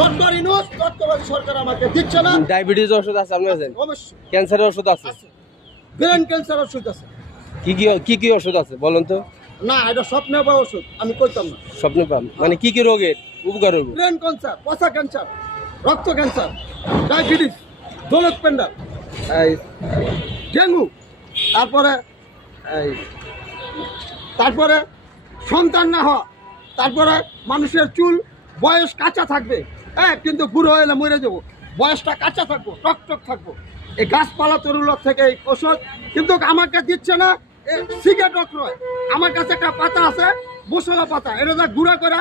Doctor Yunus তত্ত্বাবধায়ক সরকার আমাকে দিচ্ছে না। ডায়াবেটিস ওষুধ আছে আপনার কাছে? অবশ্যই। ক্যান্সারের ওষুধ আছে? ব্রেন ক্যান্সার ওষুধ আছে। কি ওষুধ আছে বলুন তো? না, এটা স্বপ্নে পাওয়া ওষুধ, আমি কইতাম না। স্বপ্ন পান মানে কি রোগের উপকার হইব? ব্রেন ক্যান্সার, পচা ক্যান্সার, রক্ত ক্যান্সার, ডায়াবেটিস, দৌলত পেন্ডার, এই ডেঙ্গু, তারপরে এই তারপরে সন্তান না হওয়া, তারপরে মানুষের চুল বয়স কাঁচা থাকবে, হ্যাঁ, কিন্তু বুড়ো হলে মরে যাবো, বয়সটা কাঁচা থাকবো, টকটক থাকবো। এই গাছপালা তরুলক থেকে এই ওষুধ কিন্তু আমাকে দিচ্ছে না। সিগারেট অক্রয় আমার কাছে একটা পাতা আছে, মশলা পাতা, এটা যা গুঁড়া করা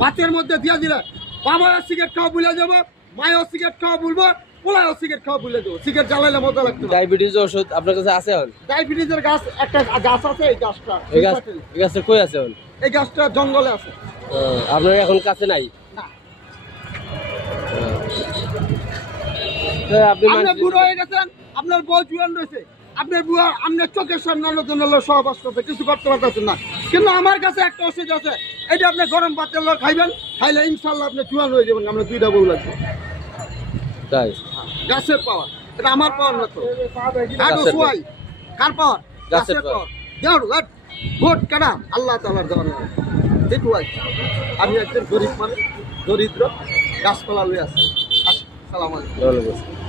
ভাতের মধ্যে দিয়ে দিলে বাবাও সিগারেট খাওয়া ভুলে যাবো, মায়েও সিগারেট খাওয়া ভুলবো, পোলাও সিগারেট খাওয়া ভুলে যাবো। সিগারেট জ্বালাইলে মজা লাগতো। ডায়াবেটিস ওষুধ আপনার কাছে আছে? ডায়াবেটিসের গাছ একটা গাছ আছে, এই গাছটা এই গাছটা কই আছে? এই গাছটা জঙ্গলে আছে। আপনার এখন কাছে নাই? না, আপনি আপনি বুড়ো হয়ে গেছেন, আপনার বউ জুয়ান রয়েছে, আপনার বুয়া আপনার চোখের সামনে সহবাস করতে কিছু করতে পারতেছেন না, কিন্তু আমার কাছে একটা ওষুধ আছে, এটা আপনি গরম ভাতের লোক খাইবেন, খাইলে ইনশাল্লাহ আপনি জুয়ান হয়ে যাবেন। আমরা দুইটা বউ লাগবে। তাই গাছের পাওয়ার, এটা আমার পাওয়ার না তো। কার পাওয়ার? গাছের পাওয়ার। ভোট কেনা আল্লাহ তাআলার দেওয়ার না। দেখু আমি একজন গরিব মানুষ, দরিদ্র, গাছপালা লই আছি। আসসালামু আলাইকুম।